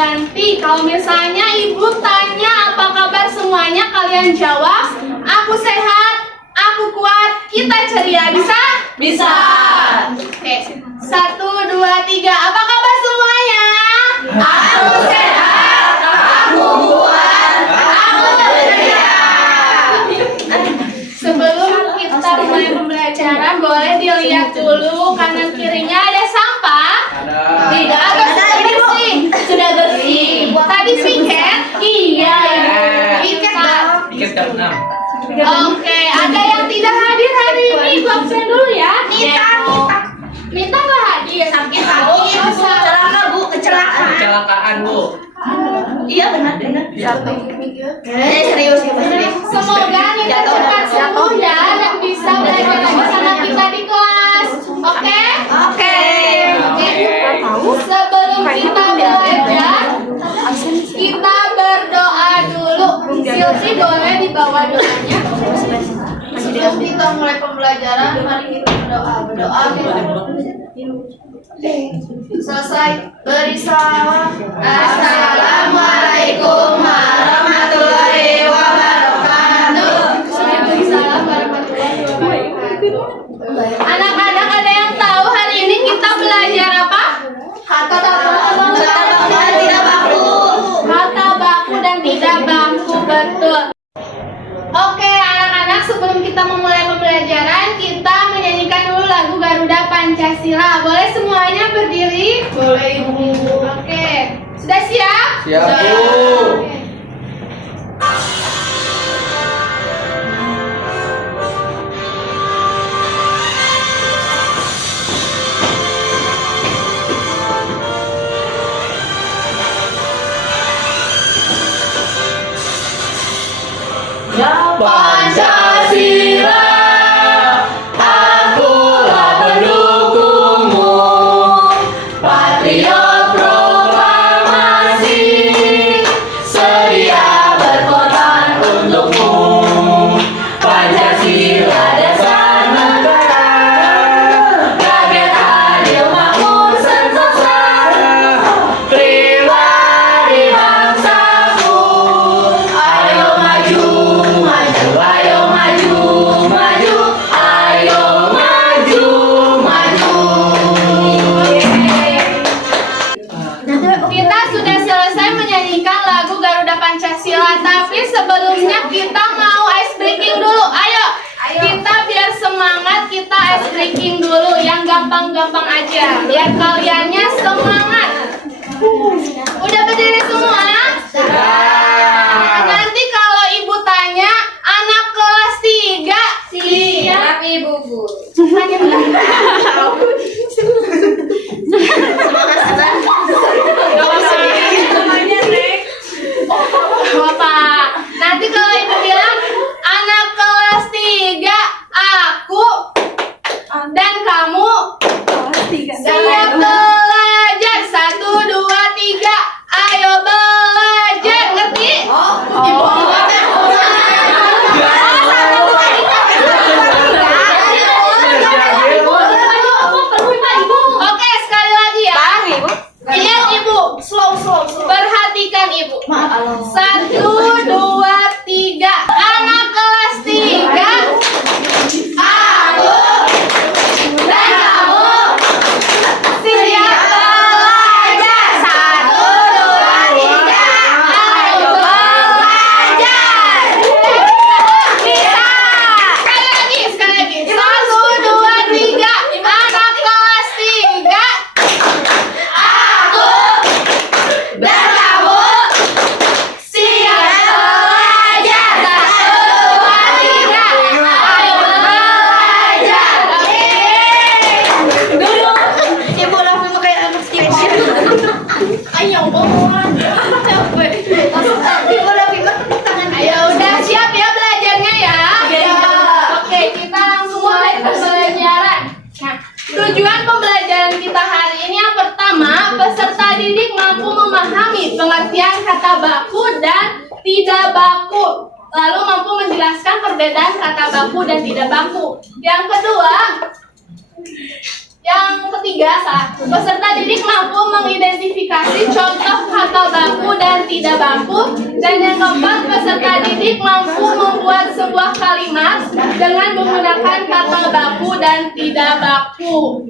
ganti. Kalau misalnya ibu tanya apa kabar semuanya, kalian jawab, aku sehat, aku kuat, kita ceria. Bisa? Bisa. Oke, 1, 2, 3. Apa kabar semuanya? Aku sehat, aku kuat, aku ceria. Sebelum kita mulai pembelajaran, boleh dilihat dulu kanan kirinya ada sampah? Tidak ada. Sudah bersih. Sudah bersih. Tadi siket? Iya. Tiket jam 6. Oke, ada yang tidak hadir hari ini? Ibu absen dulu ya. Minta nggak hadir? Sakit kaki, Bu. Celaka, Bu. Kecelakaan. Kecelakaan, Bu. Iya, benar. Serius ya, serius. Semoga Nita cepat sembuh ya dan bisa belajar lagi sama kita di kelas. Oke? Oke. Sebelum kita belajar, kita berdoa dulu. Silsi boleh dibawa doanya. Sebelum kita mulai pembelajaran, mari kita berdoa. Selesai. Beri salam. Assalamualaikum warahmatullahi wabarakatuh. Waalaikumsalam warahmatullahi wabarakatuh. Anak-anak, ada yang tahu hari ini kita belajar apa? Kata baku dan tidak baku. Kata baku dan tidak baku, betul. Oke, anak-anak, sebelum kita memulai pembelajaran, kita menyanyikan dulu lagu Garuda Pancasila. Boleh semuanya berdiri? Boleh, Ibu. Oke, sudah siap? Siap, Bu. Oke. Pancasila, akulah pendukungmu, patriot proklamasi, sedia berkorban untukmu. Pancasila dasar negara, rakyat adil makmur sentosa, pribadi bangsaku. Ayo maju, maju, ayo maju, maju, ayo maju, maju. Kita sudah selesai menyanyikan lagu Garuda Pancasila, tapi sebelumnya kita mau ice breaking dulu. Ayo, kita biar semangat, kita ice breaking dulu yang gampang-gampang aja, biar kaliannya semangat. Udah berdiri semua? Nanti kalau ibu tanya, anak kelas 3 siap, Ibu Guru. Hanya Bapak, nanti kalau ibu bilang anak kelas 3 aku dan kamu siap belajar. 1, 2, 3, ayo belajar. Ngerti? Ibu Oke, sekali lagi ya. Lihat Ibu, slow. Perhatikan Ibu. 1, 2, 3. Anak kelas 3. Aku dan kamu siap belajar. 1, 2, 3. Ayo belajar. Bisa. Sekali lagi. 1, 2, 3. Anak kelas 3. Aku dan kamu siap belajar. 1, 2, 3. Ayo belajar. Duduk. Ibu Lavi mau kayak anak kecil. Ayo bangun. Capek. Ibu Lavi mah tepuk tangan. Ayo udah siap ya belajarnya ya. Oke, kita langsung mulai pembelajaran. Nah, tujuan pembelajaran kita hari ini yang pertama, peserta didik mampu memahami pengertian kata baku dan tidak baku. Lalu mampu menjelaskan perbedaan kata baku dan tidak baku. Yang kedua, yang ketiga, peserta didik mampu mengidentifikasi contoh kata dan tidak baku. Dan yang keempat, peserta didik mampu membuat sebuah kalimat dengan menggunakan kata baku dan tidak baku.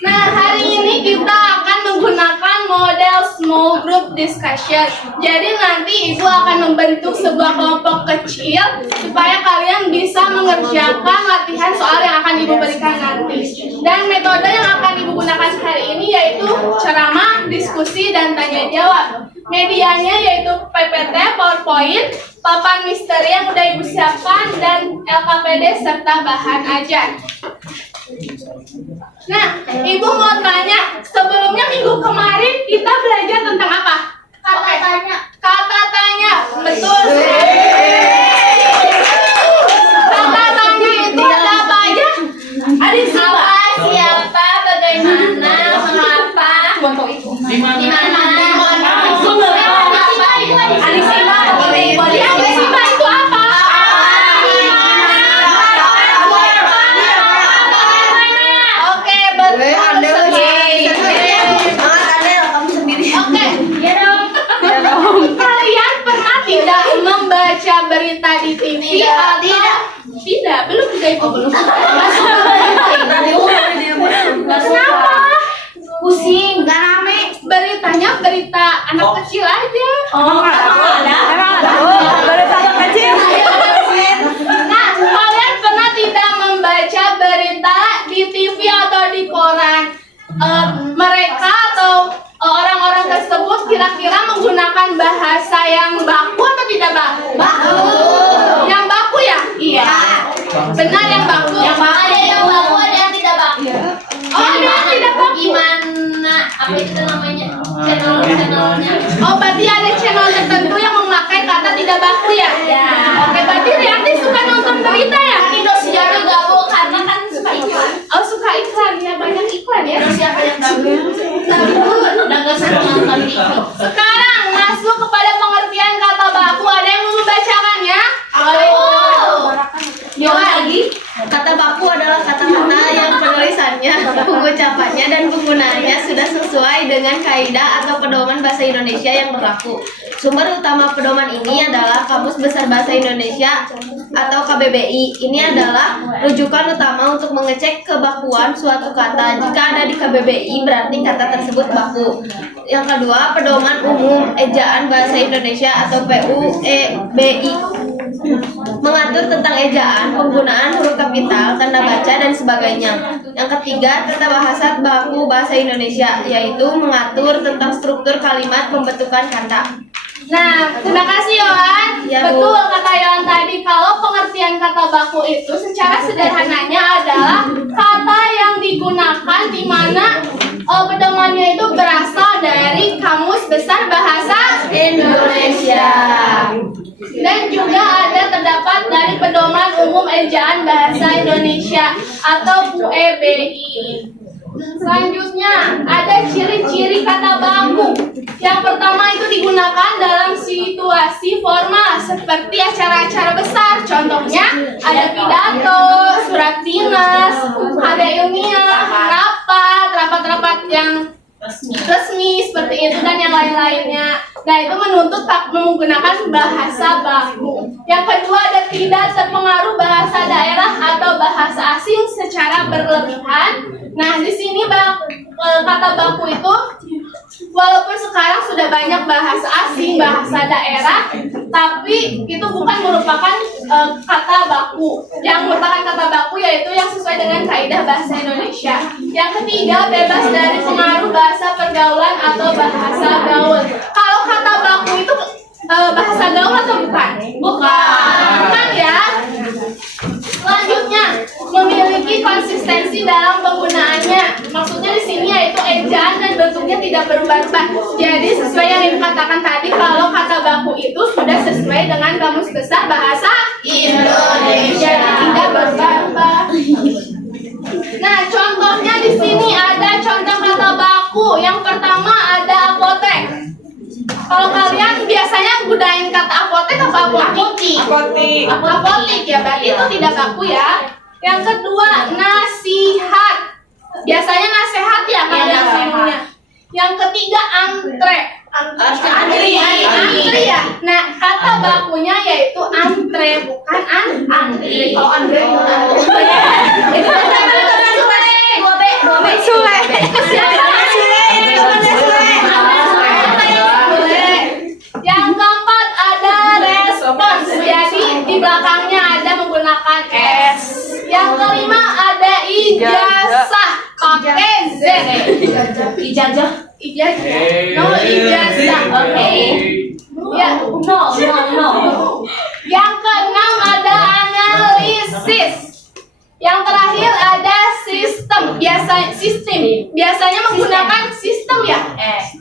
Nah, hari ini kita akan menggunakan model small group discussion. Jadi nanti Ibu akan membentuk sebuah kelompok kecil supaya kalian bisa mengerjakan latihan soal yang akan Ibu berikan nanti. Dan metode yang akan Ibu gunakan hari ini yaitu ceramah, diskusi, dan tanya jawab. Medianya yaitu PPT, PowerPoint, papan misteri yang udah Ibu siapkan, dan LKPD serta bahan ajar. Nah, Ibu mau tanya, sebelumnya minggu kemarin kita belajar tentang apa? Kata tanya. Kata tanya, betul. Kata tanya itu ada apa aja? Ada Apa, siapa, bagaimana, mengapa, di mana, itu apa? Oke, betul sekali. Oke, kalian pernah tidak membaca berita di TV atau tidak? Belum juga Ibu belum. Kenapa? pusing, gak rame. Beritanya berita anak kecil aja. Nah, kalian pernah tidak membaca berita di TV atau di koran? Mereka atau orang-orang tersebut kira-kira menggunakan bahasa yang baku atau tidak baku? Baku. Yang baku ya? Iya. Benar, yang baku. Ada yang baku, ada yang tidak baku. Oh, ada yang tidak baku. Gimana? Apa itu namanya? Channel-channelnya. Oh, berarti ada channel tertentu yang memakai kata tidak baku ya? Ya. Oke, berarti Rianti suka nonton berita ya? Indosiar gabung karena kan suka iklan. Oh, suka iklan ya, banyak iklan ya. Terus siapa yang gabung? Udah gak suka nonton TV. Sekarang masuk kepada pengertian kata baku. Ada yang mau membacakannya? Jawab lagi. Kata baku adalah kata-kata yang penulisannya, pengucapannya, dan penggunaannya sudah sesuai dengan kaidah atau pedoman bahasa Indonesia yang berlaku. Sumber utama pedoman ini adalah Kamus Besar Bahasa Indonesia atau KBBI. Ini adalah rujukan utama untuk mengecek kebakuan suatu kata. Jika ada di KBBI, berarti kata tersebut baku. Yang kedua, pedoman umum ejaan bahasa Indonesia atau PUEBI. Mengatur tentang ejaan, penggunaan huruf kapital, tanda baca, dan sebagainya. Yang ketiga, tata bahasa baku bahasa Indonesia, yaitu mengatur tentang struktur kalimat pembentukan kata. Nah, terima kasih Yohan. Ya, Bu. Betul kata Yohan tadi, kalau pengertian kata baku itu secara sederhananya adalah kata yang digunakan di mana pedomannya itu berasal dari Kamus Besar Bahasa Indonesia. Dan juga ada terdapat dari Pedoman Umum Ejaan Bahasa Indonesia atau PUEBI. Selanjutnya ada ciri-ciri kata baku. Yang pertama itu digunakan dalam situasi formal seperti acara-acara besar. Contohnya ada pidato, surat dinas, ada ilmiah, rapat-rapat yang resmi seperti itu, dan yang lain-lainnya. Nah, itu menuntut menggunakan bahasa baku. Yang kedua ada tidak terpengaruh bahasa daerah atau bahasa asing secara berlebihan. Nah, di sini kata baku itu walaupun sekarang sudah banyak bahasa asing, bahasa daerah, tapi itu bukan merupakan kata baku. Yang merupakan kata baku yaitu yang sesuai dengan kaidah bahasa Indonesia. Yang ketiga, bebas dari pengaruh bahasa pergaulan atau bahasa gaul. Kalau kata baku itu bahasa gaul atau bukan? Bukan ya. Selanjutnya, memiliki konsistensi dalam penggunaannya. Maksudnya di sini yaitu ejaan dan bentuknya tidak berubah-ubah. Jadi sesuai yang dikatakan tadi, kalau kata baku itu sudah sesuai dengan Kamus Besar Bahasa Indonesia, tidak berubah-ubah. Nah, contohnya di sini ada contoh kata baku. Yang pertama ada apotek. Kalau kalian biasanya gunain kata apotek apa apotik? Apotik ya, berarti itu tidak baku ya. Yang kedua, nasihat. Biasanya nasihat ya kalian ngomongnya. Yang ketiga, antre. Antri ya. Nah, kata bakunya yaitu antre, bukan antri. Kalau antre itu Sule. Yang keempat ada respons. Jadi di belakangnya ada menggunakan S. Yang kelima ada ijazah pakai Z. Ijazah. No ijazah. Oke. Ya. No. Yang keenam ada analisis. Yang terakhir ada sistem. Biasanya menggunakan sistem ya.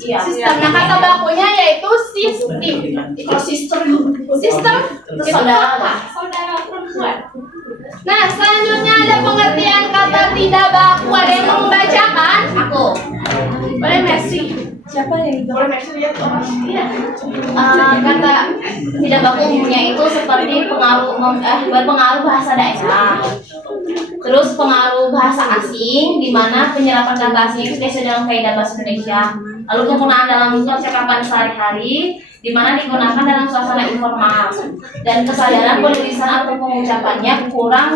Iya. Sistem. Nah, kata bakunya yaitu sistem. Sistem itu Saudara. apa? Saudara perempuan. Nah, selanjutnya ada pengertian kata tidak baku. Ada yang mau membacakan? Aku. Boleh Mercy. Siapa yang Boleh Mercy lihat orang. Iya. kata tidak baku umumnya itu seperti berpengaruh bahasa daerah, terus pengaruh bahasa asing, di mana penyerapan kata asing itu biasa dalam kaidah bahasa Indonesia, lalu penggunaan dalam percakapan sehari-hari, di mana digunakan dalam suasana informal, dan kesadaran penulisan atau pengucapannya kurang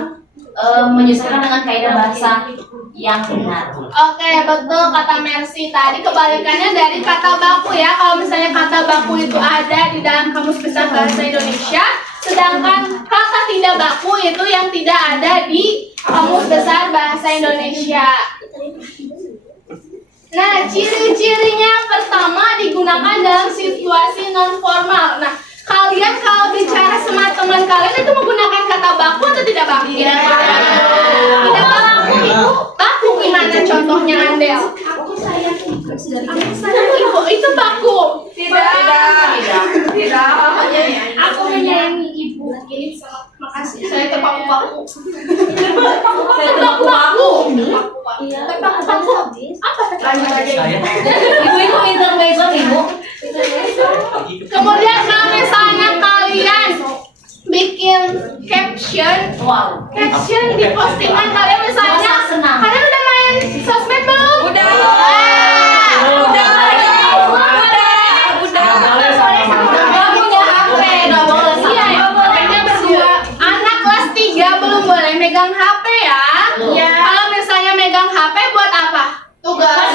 menyesuaikan dengan kaidah bahasa yang benar. Oke, betul kata Mercy. Tadi kebalikannya dari kata baku ya. Kalau misalnya kata baku itu ada di dalam Kamus Besar Bahasa Indonesia, sedangkan kata tidak baku itu yang tidak ada di Kamus Besar Bahasa Indonesia. Nah, ciri-cirinya pertama digunakan dalam situasi non formal. Nah, kalian kalau bicara sama teman kalian itu menggunakan kata baku atau tidak baku? Tidak baku. Itu baku gimana contohnya, Andel? Aku sayang ibu. Itu baku. Tidak. Aku menyayangi ibu. Makasih. Saya terpaku-paku. Terpaku-paku. Apa terpaku? Ibu itu intermezzo, Ibu. Kemudian kalau misalnya kalian bikin caption di postingan kalian misalnya, kalian udah main sosmed belum? Udah. Anak kelas 3 belum boleh megang HP ya. Kalau misalnya megang HP buat apa? Tugas.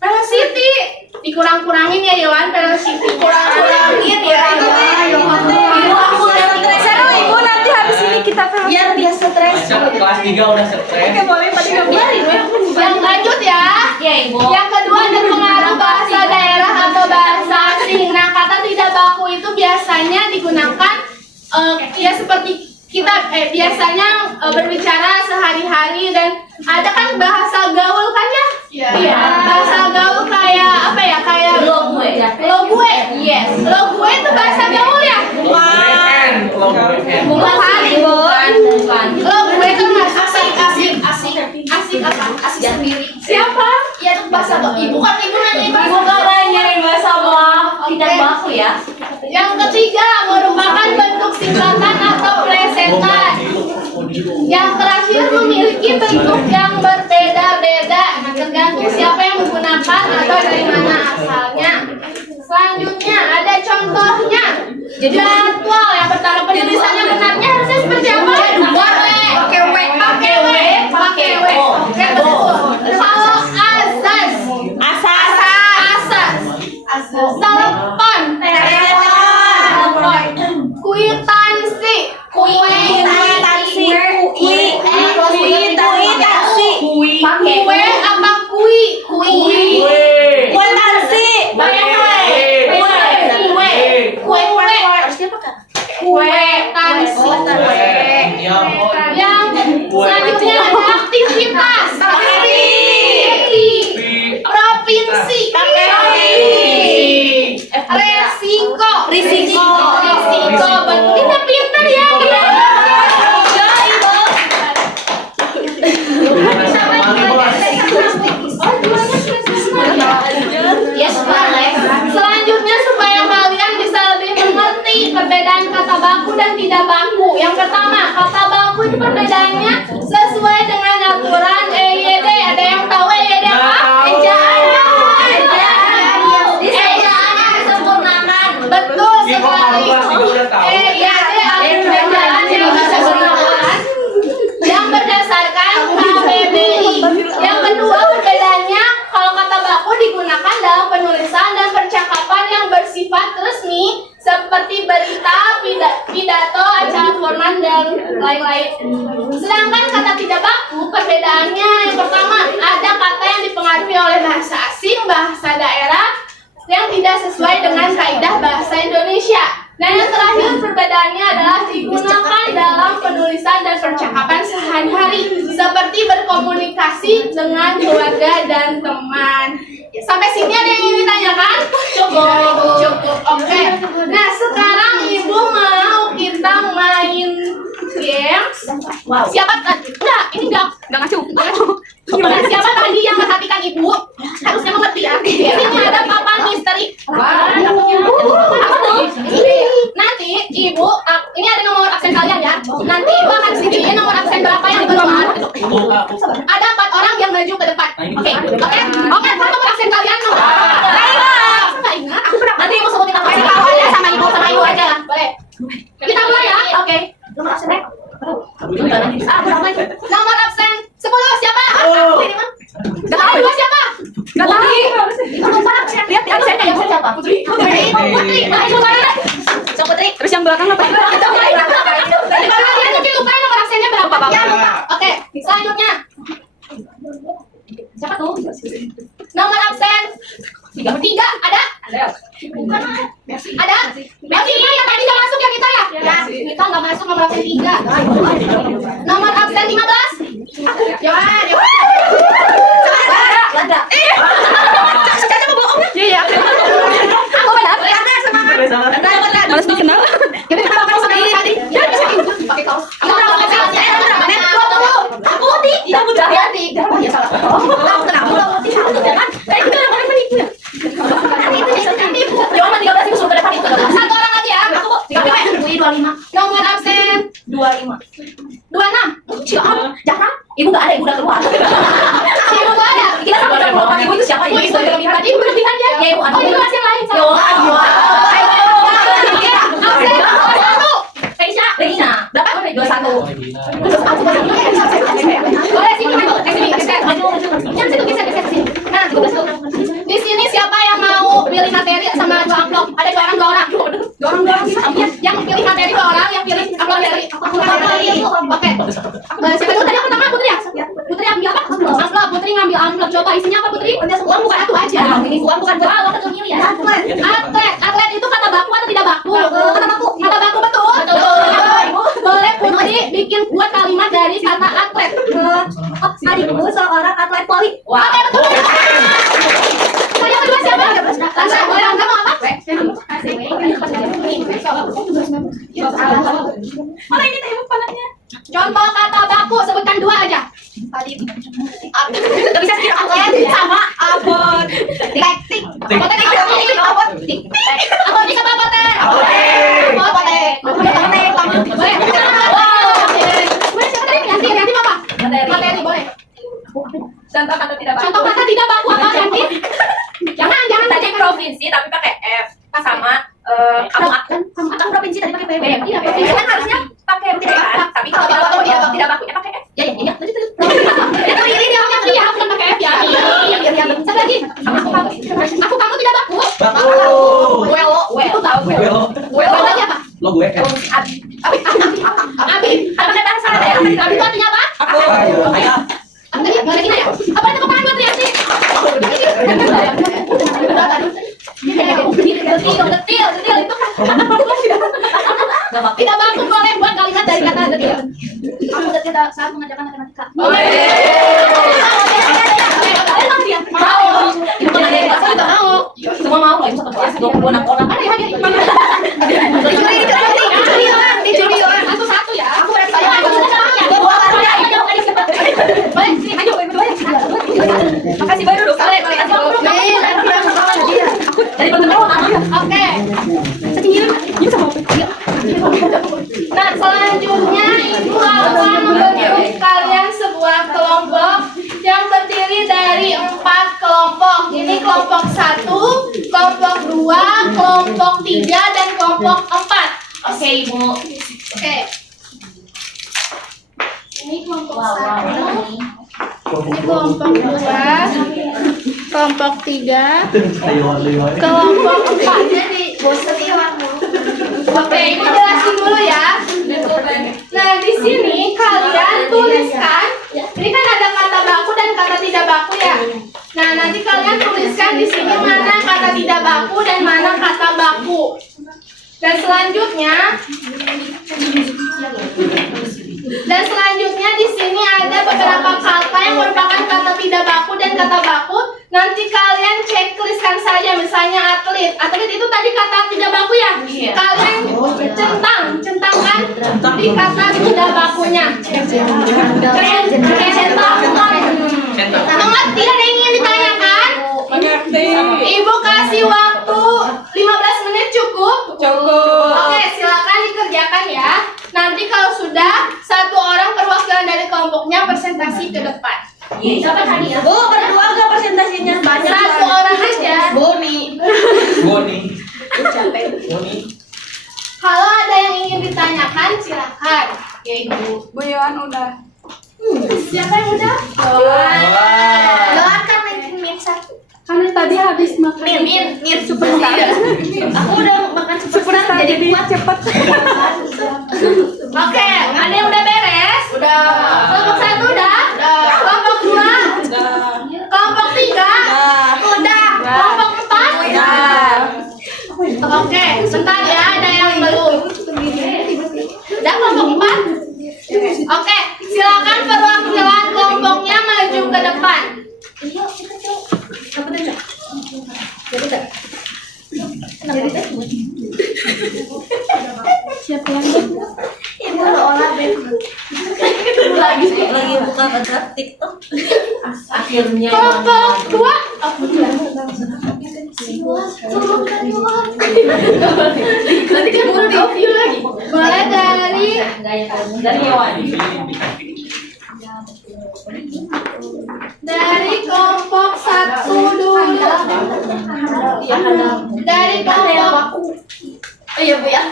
Velocity dikurang-kurangin ya Yohan, velocity kurang-kurangin ya. Seru ibu, nanti habis ini kita Biar dia stres. Kelas 3 udah stres. Oke, boleh tadi Yang lanjut ya. Ya, Ibu. Yang kedua ada pengaruh bahasa daerah atau bahasa asing. Nah, kata tidak baku itu biasanya digunakan ya seperti kita biasanya berbicara sehari-hari, dan ada kan bahasa gaul kan ya? Iya. Bahasa gaul kayak apa ya? Kayak Lo gue. Yes. Lo gue itu bahasa gaul ya? Bukan, Bukan. Lo gue itu nggak asik apa? Asik sendiri. Siapa? Ya itu bahasa gaul. Ibu kan ibu nanya bahasa Ibu gaul. nyari bahasa tidak baku ya. Yang ketiga merupakan bentuk singkatan atau plesetan. Yang terakhir memiliki bentuk yang berbeda-beda, tergantung siapa yang menggunakan atau dari mana asalnya. Selanjutnya ada contohnya. Jadwal yang pertama penulisannya benarnya harusnya seperti apa? Pakai W. Oke, betul. Kalau asas. Telepon. Kuitansi. Kue apa kui? Yang selanjutnya ada aktivitas. Provinsi. Risiko. Betul. Kita pintar ya. Selanjutnya supaya kalian bisa lebih mengerti perbedaan kata baku dan tidak baku. Yang pertama, kata baku itu perbedaannya sesuai dengan aturan EYD. Ada pidato, acara formal, dan lain-lain. Sedangkan kata tidak baku, perbedaannya yang pertama, ada kata yang dipengaruhi oleh bahasa asing, bahasa daerah, yang tidak sesuai dengan kaidah bahasa Indonesia. Dan yang terakhir perbedaannya adalah digunakan dalam penulisan dan percakapan sehari-hari, seperti berkomunikasi dengan keluarga dan teman. Sampai sini ada yang ingin ditanyakan? Cukup. Oke. Nah, sekarang Ibu mau kita main games. Siapa tadi? Enggak ngacu. Nah, siapa tadi yang memperhatikan Ibu? Harusnya mengerti ya. Di sini ada papan misteri. Apa tuh? Nanti Ibu, ini ada nomor absen kalian ya. Nanti Ibu akan sediain nomor absen berapa yang keluar. Ada 4 orang yang maju ke depan. Oke. Nomor absen kalian nomor. Nggak ingat. Nanti Ibu sebutin apa sih kawannya sama Ibu aja. Boleh. Kita mulai ya. Oke. Nomor absen berapa? Nomor absen 10 siapa? Nomor 2 siapa? Nggak tahu. Lihat di absennya yang siapa? Putri. Ayo mana? Putri. Terus yang belakang apa? Kalian mungkin lupa nomor absennya berapa? Ya lupa. Oke. Selanjutnya. Siapa tuh? Nomor absen 3 ada? Ada? Berarti ini yang tadi nggak masuk ya kita ya? Ya. Kita nggak masuk nomor absen 3. Nomor absen 15? Jangan. Ada. Caca mau bohong? Iya. Aku benar. Ada semangat. Harus dikenal. Kita kenal kamu sendiri tadi. Ya bisa pakai kaos. Aku salah. Aku kenapa? Jangan. Kayak gitu orang menipu ya. Jangan 13 suruh ke depan itu. Satu orang lagi ya. Aku 25. Nomor absen 25. 26. Jangan. Ibu nggak ada, Ibu udah keluar. Ibu nggak ada. Kita sama sama Ibu itu siapa? Ibu itu tadi Ibu berlebihan ya. Ya Ibu. Oh Ibu masih yang lain. Absen 21. Keisha. Regina. Berapa? 21. Boleh sini Nah, di sini siapa yang mau pilih materi sama 2 amplop? Ada 2 orang. Yang pilih materi 2 orang, yang pilih amplop dari aku. Oke. Siapa dulu tadi yang pertama? Putri ya? Putri ambil apa? Amplop. Putri ngambil amplop. Coba isinya apa Putri? Uang bukan satu aja. Ini uang bukan berapa? Lo ketemu ya? Atlet itu kata baku atau tidak baku? Kata baku betul. Boleh Putri bikin buat kalimat dari kata atlet. Adikku seorang atlet voli. Wah. Oke betul. Yang kedua siapa? Tasha. Boleh kamu apa? Mana ini teh panahnya? Contoh kata baku sebutkan 2 aja. Tadi. Enggak bisa kira atlet sama abon. Tik. Abon di apa teh? Ganti Bapak. Materi boleh. Contoh kata tidak baku apa ganti? Jangan tadi provinsi tapi pakai F sama kamu provinsi tadi pakai P. Iya, provinsi kan harusnya pakai tidak kan? Tapi kalau tidak bakunya pakai F. Ya. Itu ini dia punya bukan pakai F ya. Iya. Satu lagi. Aku kamu tidak baku. Itu tahu gue. Gue lagi apa? Lo gue kan. Abi. Apa kata salah ya? Abi itu artinya apa? Ayah. Apa tadi? Boleh gini ya? Apa itu kepahan buat reaksi? Detil itu kan. Tidak baku boleh buat kalimat dari kata detil. Aku detil saat mengajarkan matematika. Mau. Semua mau loh, satu kelas 26 orang. Ada yang hadir. Dicuri. Satu-satu ya. Aku berarti saya boleh, sini ayo. Makasih baru dong. Boleh. Aku dari Oke. Nah, selanjutnya Ibu akan membentuk kalian sebuah kelompok yang terdiri dari 4 kelompok. Ini kelompok 1, kelompok 2, kelompok 3, dan kelompok 4. Oke, Ibu. Oke. Ini kelompok 1. Ini kelompok 2, kelompok 3, kelompok 4. Jadi bosan ya. Oke, ibu jelasin dulu ya. Nah, di sini kalian tuliskan. Ini kan ada kata baku dan kata tidak baku ya. Nah, nanti kalian tuliskan di sini mana kata tidak baku dan mana kata baku. Dan selanjutnya di sini ada beberapa kata yang merupakan kata tidak baku dan kata baku. Nanti kalian checklistkan saja, misalnya atlet. Atlet itu tadi kata tidak baku ya. Kalian centangkan di kata tidak bakunya. Mengerti? Ada yang ingin ditanyakan? Ibu kasih waktu 15 menit cukup? Oke, silakan dikerjakan ya. Nanti kalau sudah, satu orang perwakilan dari kelompoknya presentasi ke depan. Siapa tadi ya? Bu, berdua nggak presentasinya? Banyak. Satu orang aja. Boni. Kalau ada yang ingin ditanyakan, silakan. Ya, Ibu. Bu Yohan udah. Siapa yang udah? Doakan min satu. Kan tadi habis makan. Mir superstar. Aku udah makan superstar jadi kuat cepet. Oke, ada yang udah beres? Udah. Kelompok 1 udah? Udah. Kelompok 2? Udah. Kelompok 3? Udah. Kelompok 4? Udah. Oke, sebentar ya, ada yang belum. Udah kelompok 4? Oke, silakan perwakilan kelompoknya maju ke depan. Siapa yang Ibu olah Lagi buka draft TikTok. Akhirnya kelompok 2? Nanti kan baru di view lagi. Mulai dari kelompok 1 dulu. Dari kelompok iya Bu ya.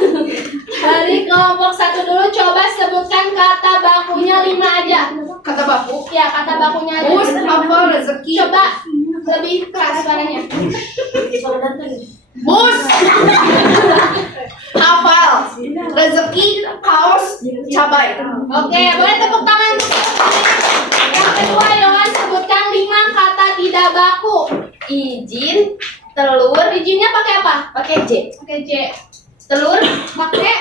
Dari kelompok 1 dulu, coba sebutkan kata bakunya 5 aja. Kata baku. Ya, kata bakunya aja. Bus, hafal, rezeki. Coba lebih keras suaranya. Bus. Hafal. Rezeki. Kaos. Cabai. Oke, boleh tepuk tangan. Yang kedua, Yohan sebutkan 5 kata tidak baku. Izin, telur, Izinnya pakai apa? pakai J. Pakai J. Telur, Pakai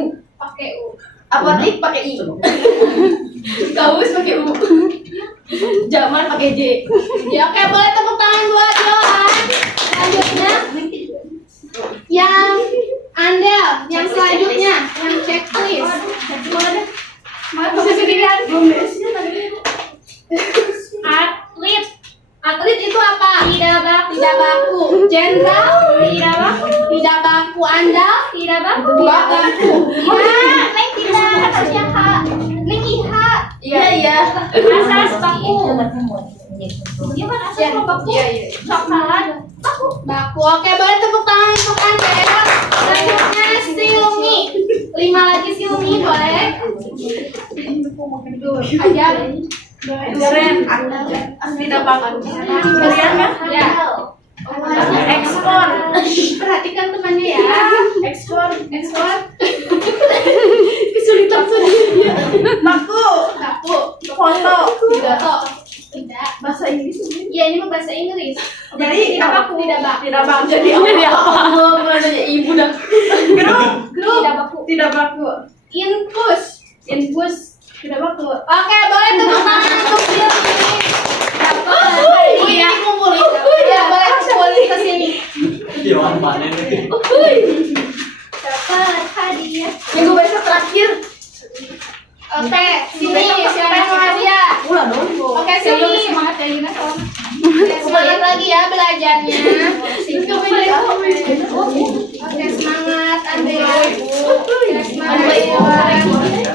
U. Pakai U. apotik pakai I. Kaus pakai U. Jamar pakai J. Ya, oke, boleh tepuk tangan buat Yohan. Selanjutnya, yang Andel, yang selanjutnya, yang checklist. Bisa sendirian. Atlet. Atlet itu apa? Tidak baku. Jenderal? Tidak baku. Tidak baku. Andal? Tidak baku. Baku. Iya, Neng tidak. Kata siapa? Neng Iha. Iya. Asas baku. Dia kan asas baku. Iya. Coklat. Baku. Oke, boleh tepuk tangan untuk Andel. Selanjutnya Silmi. 5 lagi Silmi, boleh? Aja. Keren. Tidak baku. Kalian kan? Ya. Ekspor. Perhatikan temannya ya. Ekspor. Kesulitan sendiri. Baku. Foto. Tidak. Bahasa Inggris. Ya, ini mah bahasa Inggris. Jadi Tidak baku. Tidak baku. Jadi Oh, nanya ibu dah. Grup. Tidak baku. Tidak baku. Infus. Tidak baku. Oke, boleh tepuk tangan untuk Silmi. Ini dikumpulin. Ya, boleh kumpulin ke sini. Dapat hadiah. Minggu besok terakhir. Oke, sini siapa yang mau hadiah? Oke, sini. Semangat kayak gini. Oke, semangat lagi ya belajarnya. Oke, semangat Andre. Oke, semangat Iwan.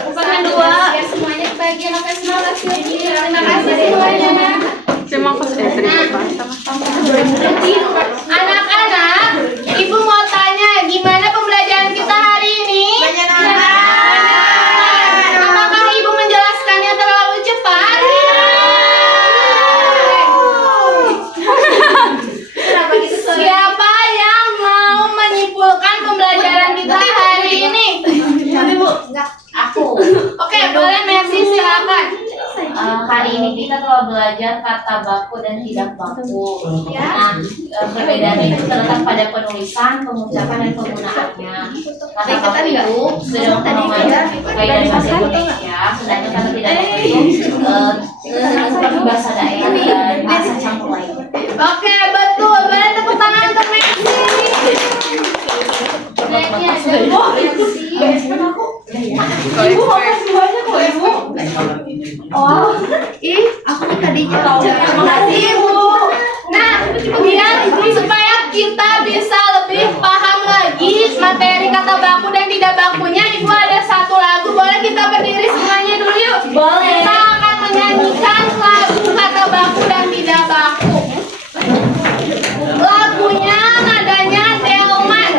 Bukan 2. Ya, semuanya kebagian. Oke, semangat Silvi. Terima kasih semuanya. Terima kasih. Anak-anak, Ibu mau tanya gimana pembelajaran kita hari ini? Apakah Ibu menjelaskannya terlalu cepat? Siapa yang mau menyimpulkan pembelajaran kita hari hari ini kita telah belajar kata baku dan tidak baku. Nah, perbedaannya itu terletak pada penulisan, pengucapan, dan penggunaannya. Kata baku itu sudah mempunyai kaidah bahasa Indonesia, sedangkan kata tidak baku itu seperti bahasa daerah dan bahasa campur lain. Oke, betul. Boleh tepuk tangan untuk Messi. Ibu makasih banyak kok ibu. Oh, aku tadi makasih Ibu. Nah, kemudian supaya kita bisa lebih paham lagi materi kata baku dan tidak bakunya, Ibu ada satu lagu. Boleh kita berdiri semuanya dulu yuk? Boleh. Kita akan menyanyikan lagu kata baku dan tidak baku. Lagunya nadanya delman.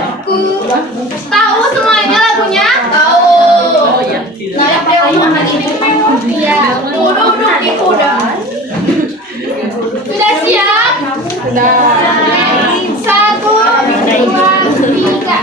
Tahu semuanya lagunya? Tahu. Nada delman ini. Iya. Duduk di kuda. Sudah siap? Sudah. Satu, dua, tiga.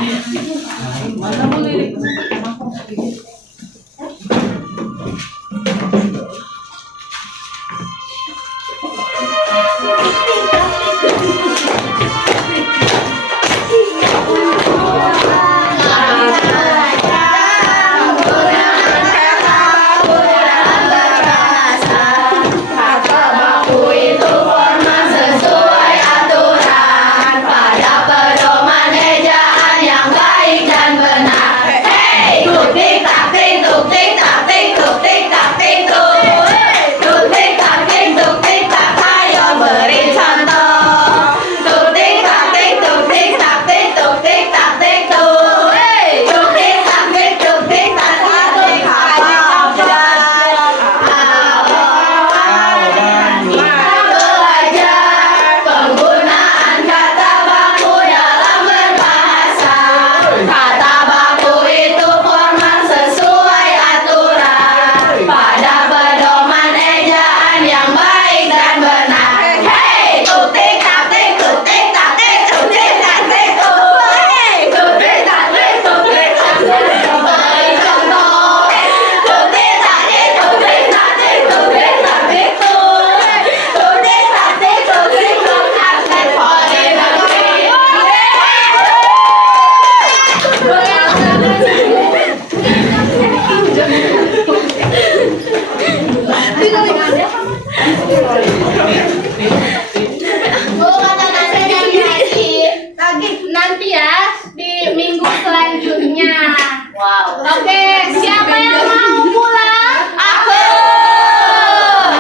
Nanti ya di minggu selanjutnya. Wow. Oke, siapa yang mau pulang? Aku.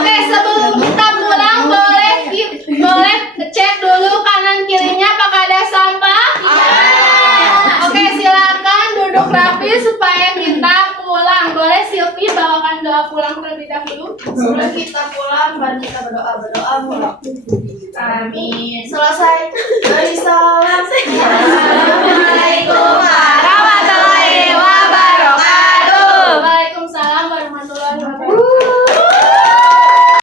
Oke, sebelum kita pulang boleh cek dulu kanan kirinya apakah ada sampah? Iya. Oke, silakan duduk rapi supaya kita pulang. Boleh Silvi bawakan doa pulang terlebih dahulu? Sebelum kita pulang, mari kita berdoa pulang. Amin. Selesai dari salam.